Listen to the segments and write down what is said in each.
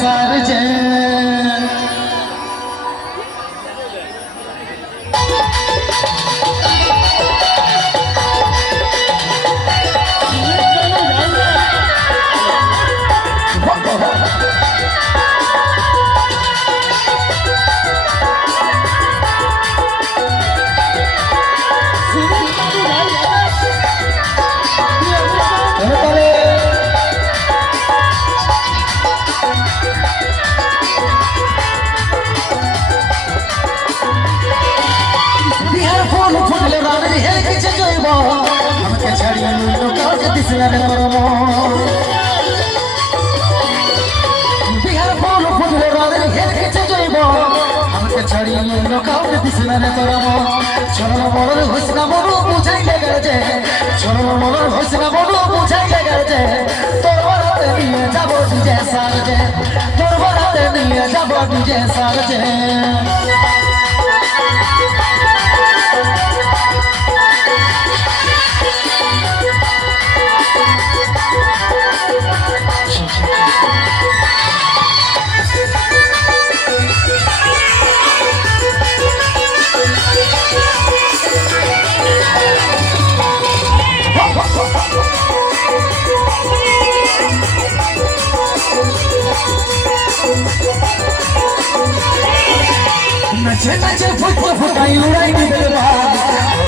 সারজে আমাকে ছাড়িয়ে নিল কাউকে দিছে না রে মরম বিহার ফুল ফুটলে রাধে হেলকেছে জৈব আমাকে ছাড়িয়ে নিল কাউকে দিছে না রে মরম চরণ মরণ হইছে না মরু বুঝাই লেগেছে চরণ মরণ হইছে না মরু বুঝাই লেগেছে তোর বড়তে নিয়ে যাব ডিজে সারজে তোর বড়তে নিয়ে যাব ডিজে সারজে नचे नचे फुट फुटाई उड़ाई दिलवा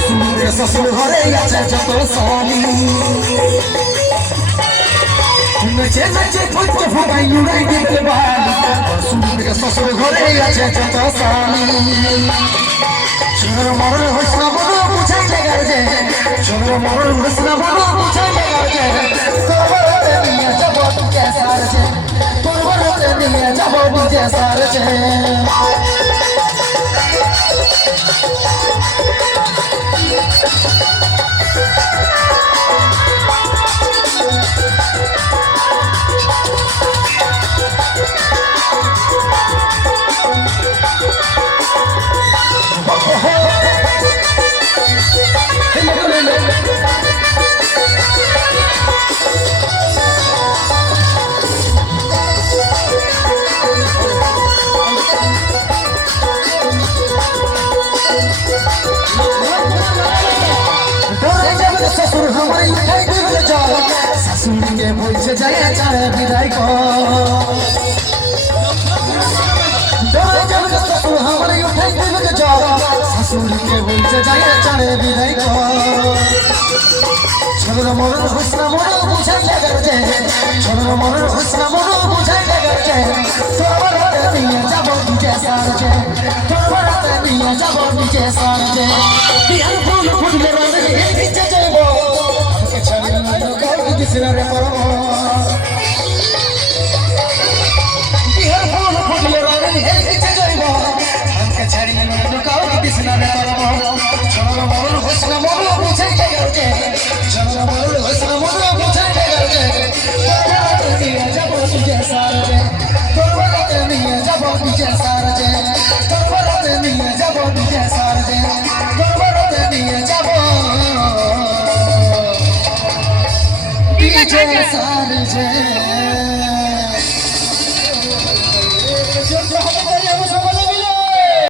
ससुर ससुर घरे गए जत साली नचे नचे फुट फुटाई उड़ाई दिलवा ससुर ससुर घरे गए जत साली चोर मरल हसना बड़ो बुझाई लगा जे चोर मरल हसना बड़ो बुझाई लगा जे तोबरते निया जब के सार जे तोबरते निया जब बुझे सार जे ससुर हमारी उठाई दिल जाओ ससुर के बोझ जाए चाहे विदाई को ससुर हमारी उठाई दिल जाओ ससुर के बोझ जाए चाहे विदाई को चलो मोर हुस्न मोर बुझाई लगा जे चलो मोर हुस्न मोर बुझाई लगा जे तोर निया जब तुझे सार जे तोर निया जब तुझे सार जे बिहार फूल फूल रे पीछे जाबो के छाड़ी लो काउ दिसना रे परम बिहार फूल फूल रे पीछे जाबो के छाड़ी लो काउ दिसना रे परम चलो मोर हुस्न मोर बुझाई लगा जे चलो मोर हुस्न मोर बुझाई लगा जे तोर निया जब तुझे सार जे तोर निया जब तुझे सार जे तोर निया जब तुझे सार जे तोर निया जब DJ Sarge